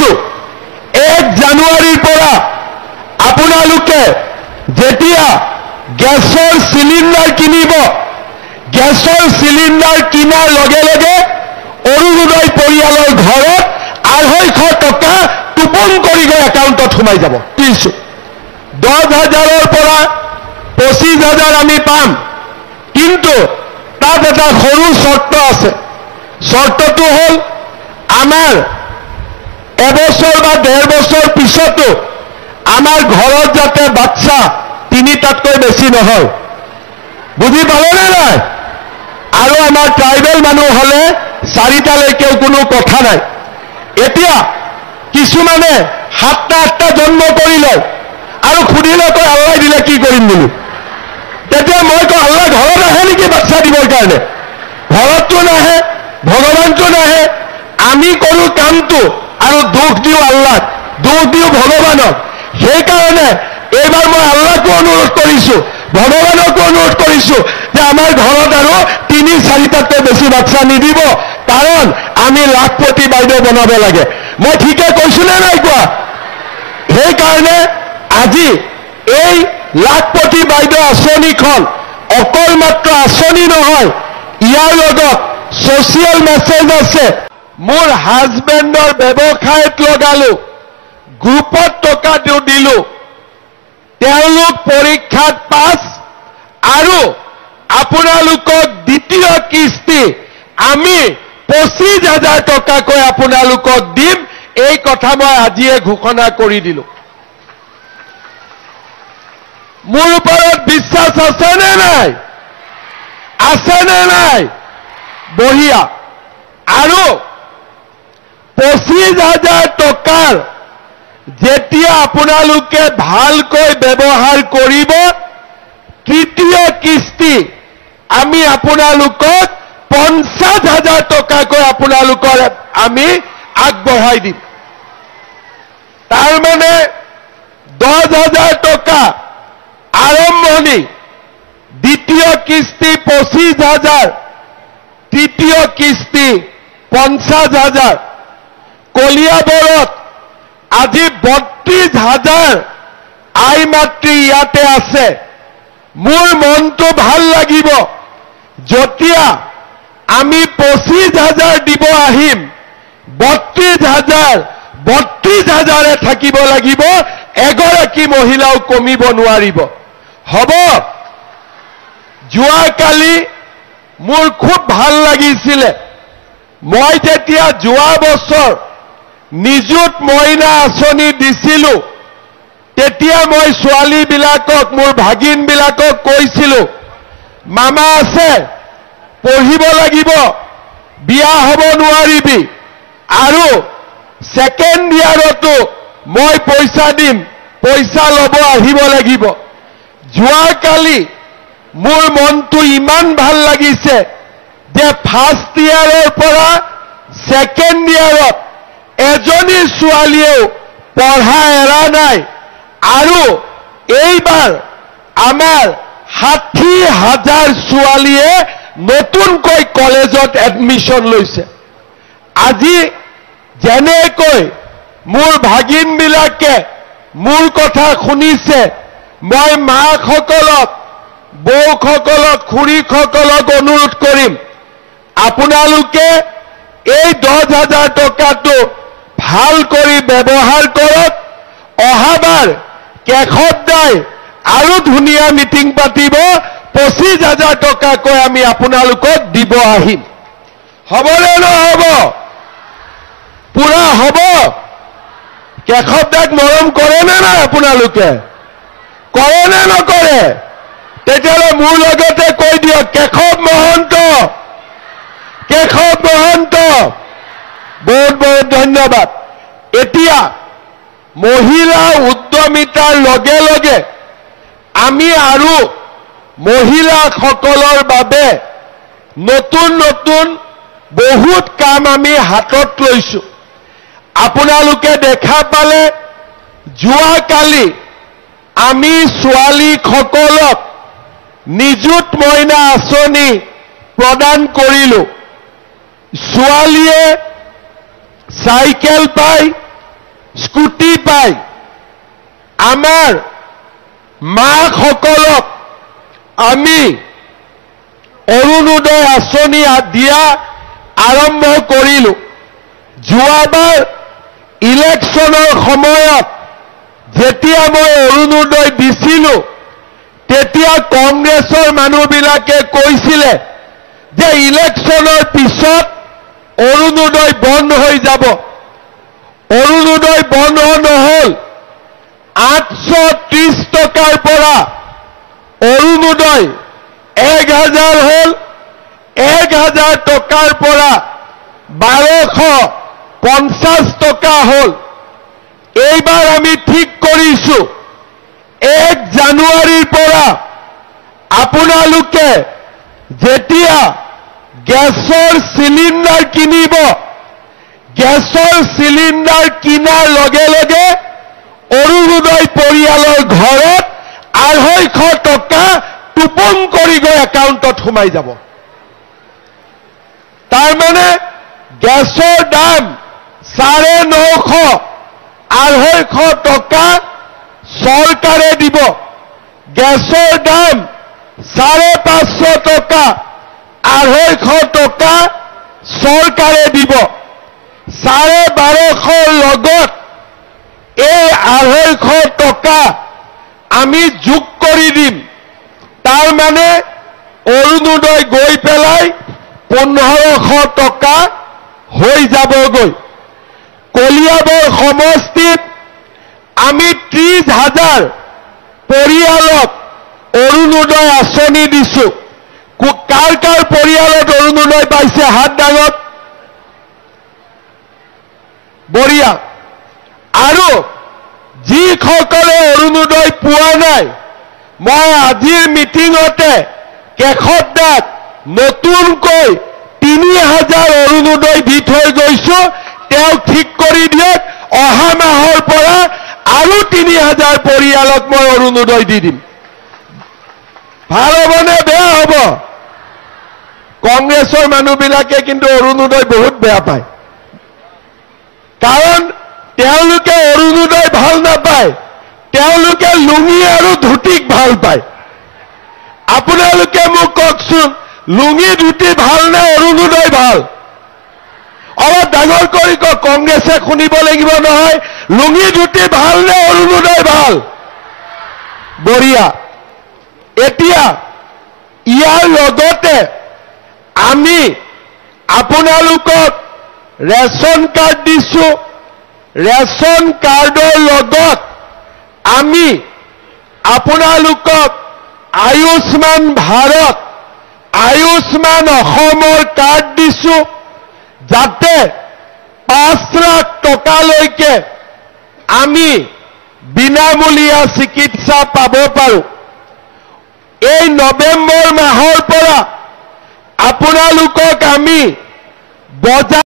কৈছো 1 জানুৱাৰীৰ পৰা আপোনালোকে যেতিয়া গেছৰ চিলিণ্ডাৰ কিনিব গেছৰ চিলিণ্ডাৰ কিনাৰ লগে লগে অৰুণোদয় পৰিয়ালৰ ঘৰত 250 টকা টোপন কৰি গৈ একাউণ্টত সোমাই যাব দিছো 10,000ৰ পৰা 25,000 আমি পাম কিন্তু তাত এটা সৰু চৰ্ত আছে চৰ্তটো হ'ল আমাৰ এবছৰ বা 1.5 বছৰ পিছতো আমাৰ ঘৰত যাতে বাচ্চা 3টাতকৈ বেছি নহয় বুজি পালেনে নাই আৰু আমাৰ ট্ৰাইবেল মানুহ হলে 4টালৈকেও কোনো কথা নাই এতিয়া কিছুমানে 7টা জন্ম কৰিলে আৰু খুদিলে কয় আল্লাহ দিলে কি কৰিম বুলি তেতিয়া মই কওঁ আল্লাহ ঘৰত আহে নেকি বাচ্চা দিবৰ কাৰণে ঘৰততো নাহে ভগৱানটো নাহে আমি কৰো কামটো আৰু দুখ দিও আল্লাহক দুখ দিও ভগৱানক সেইকাৰণে এইবাৰ মই আল্লাহকো অনুৰোধ কৰিছো ভগৱানকো অনুৰোধ কৰিছো যে আমাৰ ঘৰত আৰু 3-4টাতকৈ বেছি বাচ্চা নিদিব কাৰণ আমি লাখপতি বাইদেউ বনাব লাগে মই ঠিকে কৈছো নে নাই কোৱা সেইকাৰণে আজি এই লাখপতি বাইদেউ আঁচনিখন অকল মাত্ৰ আঁচনি নহয় ইয়াৰ লগত ছ'চিয়েল মেছেজ আছে মোৰ হাজবেণ্ডৰ ব্যৱসায়ত লগালো গ্ৰুপত টকা দিলো তেওঁলোক পৰীক্ষাত পাছ আৰু আপোনালোকক দ্বিতীয় কিস্তি আমি 25,000 টকাকৈ আপোনালোকক দিম এই কথা মই আজিয়ে ঘোষণা কৰি দিলো মোৰ ওপৰত বিশ্বাস আছে নে নাই বঢ়িয়া আৰু 25,000 টকাৰ যেতিয়া আপোনালোকে ভালকৈ ব্যৱহাৰ কৰিব তৃতীয় কিস্তি আমি আপোনালোকক 50,000 টকাকৈ আপোনালোকৰ আমি আগবঢ়াই দিম তাৰ মানে 10,000 টকা আৰম্ভণি দ্বিতীয় কিস্তি 25,000 তৃতীয় কিস্তি 50,000 কলিয়াবৰত আজি 32,000 আই মাতৃ ইয়াতে আছে মোৰ মনটো ভাল লাগিব যেতিয়া আমি 25,000 দিব আহিম 32,000 থাকিব লাগিব এগৰাকী মহিলাও কমিব নোৱাৰিব হ'ব যোৱাকালি মোৰ খুব ভাল লাগিছিলে মই যেতিয়া যোৱা বছৰ নিযুত মইনা আঁচনি দিছিলো তেতিয়া মই ছোৱালীবিলাকক মোৰ ভাগিনবিলাকক কৈছিলো মামা আছে পঢ়িব লাগিব বিয়া হ'ব নোৱাৰিবি আৰু সেকেন্ড ইয়াৰতো মই পইচা দিম পইচা ল'ব আহিব লাগিব যোৱাকালি মোৰ মনটো ইমান ভাল লাগিছে যে ফাৰ্ষ্ট ইয়াৰৰ পৰা সেকেন্ড ইয়াৰত এজনী ছোৱালীয়েও পঢ়া এৰা নাই আৰু এইবাৰ আমাৰ 60,000 ছোৱালীয়ে নতুনকৈ কলেজত এডমিশন লৈছে আজি যেনেকৈ মোৰ ভাগিনবিলাকে মোৰ কথা শুনিছে মই মাসকলক বৌসকলক খুৰীসকলক অনুৰোধ কৰিম আপোনালোকে এই 10,000 টকাটো ভাল কৰি ব্যৱহাৰ কৰক অহাবাৰ কেশৱদাই আৰু ধুনীয়া মিটিং পাতিব 25,000 টকাকৈ আমি আপোনালোকক দিব আহিম হ'বনে নহ'ব পুৰা হ'ব কেশৱদাক মৰম কৰে নে নাই আপোনালোকে কৰে নে নকৰে তেতিয়াহ'লে মোৰ লগতে কৈ দিয়ক কেশৱ মহন্ত বহুত বহুত ধন্যবাদ এতিয়া মহিলা উদ্যমিতাৰ লগে লগে আমি আৰু মহিলাসকলৰ বাবে নতুন নতুন বহুত কাম আমি হাতত লৈছো আপোনালোকে দেখা পালে যোৱাকালি আমি ছোৱালীসকলক নিযুত মইনা আঁচনি প্ৰদান কৰিলো ছোৱালীয়ে চাইকেল পায় স্কুটি পায় আমাৰ মাসকলক আমি অৰুণোদয় আঁচনি দিয়া আৰম্ভ কৰিলোঁ। যোৱাবাৰ ইলেকশ্যনৰ সময়ত যেতিয়া মই অৰুণোদয় দিছিলোঁ তেতিয়া কংগ্ৰেছৰ মানুহবিলাকে কৈছিলে যে ইলেকশ্যনৰ পিছত অৰুণোদয় বন্ধ হৈ যাব। অৰুণোদয় বন্ধ নহ'ল। 830 টকাৰ পৰা অৰুণোদয় 1000 হ'ল। 1000 টকাৰ পৰা 1250 টকা হ'ল। এইবাৰ আমি ঠিক কৰিছোঁ 1 জানুৱাৰীৰ পৰা আপোনালোকে যেতিয়া গেছৰ চিলিণ্ডাৰ কিনিব, গেছৰ চিলিণ্ডাৰ কিনাৰ লগে লগে অৰুণোদয় পৰিয়ালৰ ঘৰত 250 টকা টোপন কৰি গৈ একাউণ্টত সোমাই যাব। তাৰমানে গেছৰ দাম 950, 250 টকা চৰকাৰে দিব। গেছৰ দাম 550 টকা, 250 টকা চৰকাৰে দিব। 1250 লগত এই 250 টকা আমি যোগ কৰি দিম। তাৰমানে অৰুণোদয় গৈ পেলাই 1500 টকা হৈ যাবগৈ। কলিয়াবৰ সমষ্টিত আমি 30,000 পৰিয়ালক অৰুণোদয় আঁচনি দিছোঁ। কাৰ কাৰ পৰিয়ালত অৰুণোদয় পাইছে হাত দাঙক। বঢ়িয়া। আৰু যিসকলে অৰুণোদয় পোৱা নাই, মই আজিৰ মিটিঙতে কেশৱদাক নতুনকৈ 3000 অৰুণোদয় দি থৈ গৈছোঁ। তেওঁ ঠিক কৰি দিয়ক। অহা মাহৰ পৰা আৰু 3000 পৰিয়ালক মই অৰুণোদয় দি দিম। ভাল হ'বনে বেয়া হ'ব? কংগ্ৰেছৰ মানুহবিলাকে কিন্তু অৰুণোদয় বহুত বেয়া পায়। কাৰণ তেওঁলোকে অৰুণোদয় ভাল নাপায়, তেওঁলোকে লুঙি আৰু ধুতিক ভাল পায়। আপোনালোকে মোক কওকচোন, লুঙি ধুতি ভাল নে অৰুণোদয় ভাল? অলপ ডাঙৰ কৰি কওক, কংগ্ৰেছে শুনিব লাগিব নহয়। লুঙি ধুতি ভাল নে অৰুণোদয় ভাল? বঢ়িয়া। এতিয়া ইয়াৰ লগতে আমি আপোনালোকক ৰেচন কাৰ্ড দিছোঁ। ৰেচন কাৰ্ডৰ লগত আমি আপোনালোকক আয়ুষ্মান ভাৰত, আয়ুষ্মান অসমৰ কাৰ্ড দিছোঁ, যাতে 5 লাখ টকালৈকে আমি বিনামূলীয়া চিকিৎসা পাব পাৰোঁ। এই নৱেম্বৰ মাহৰ পৰা আপোনালোকক আমি বজাৰ